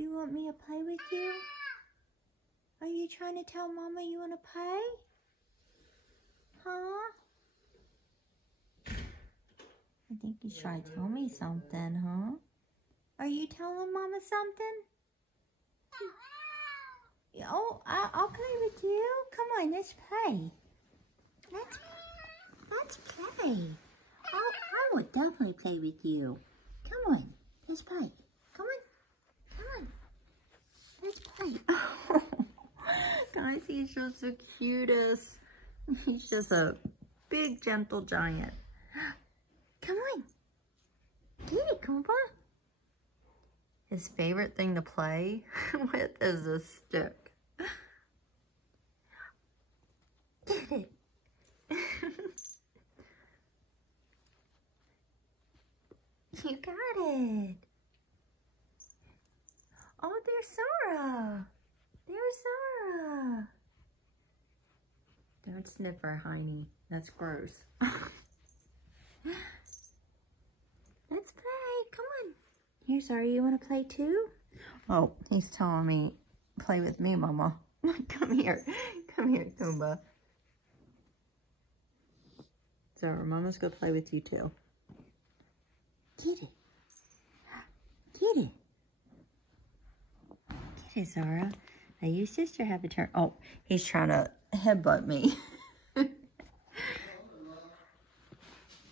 Do you want me to play with you? Are you trying to tell Mama you want to play? Huh? I think he's trying to tell me something, huh? Are you telling Mama something? Oh, I'll play with you. Come on, let's play. Let's play. I will definitely play with you. Come on, let's play. Come on. Let's play. Oh, guys, he's just the cutest. He's just a big, gentle giant. Come on. Get it, Kumba. His favorite thing to play with is a stick. Get it. You got it. Oh, there's Zara. There's Zara. Don't sniff her, Heiny. That's gross. Let's play. Come on. Here, Zara, you want to play too? Oh, he's telling me, play with me, Mama. Come here. Come here, Kumba. Zara, Mama's going to play with you too. Get it. Get it. Get it, Zara. Now you sister have a turn. Oh, he's trying to headbutt me.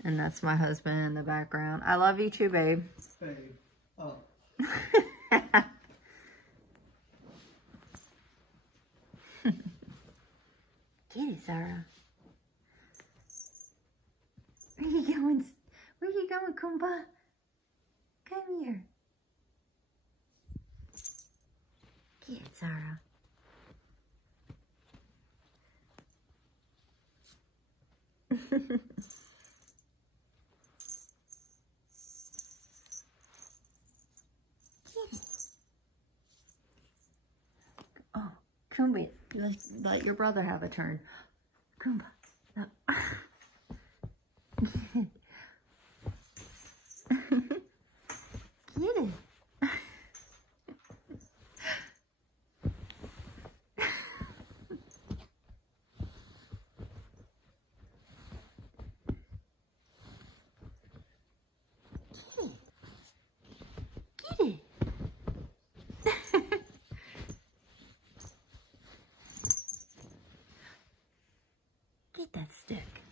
And that's my husband in the background. I love you too, babe. Babe. Oh. Get it, Zara. Where you going? Where you going, Kumba? Come here. Get it, Zara. Oh, Kumba, let your brother have a turn. Kumba. No. Get it. Get it. Get that stick.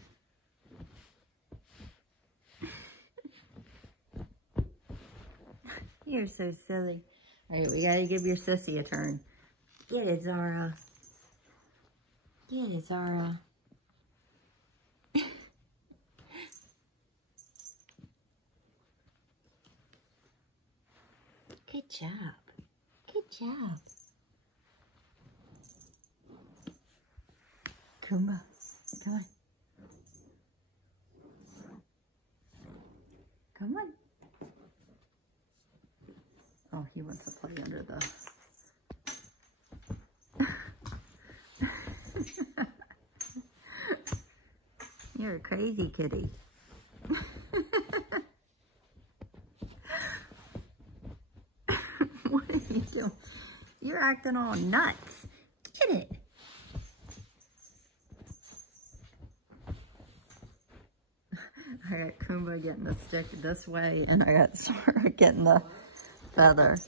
You're so silly. All right, we gotta give your sissy a turn. Get it, Zara. Get it, Zara. Good job. Good job. Kumba, come on. Come on. Oh, he wants to play under the... You're a crazy kitty. What are you doing? You're acting all nuts. Get it. I got Kumba getting the stick this way, and I got Zara getting the feather.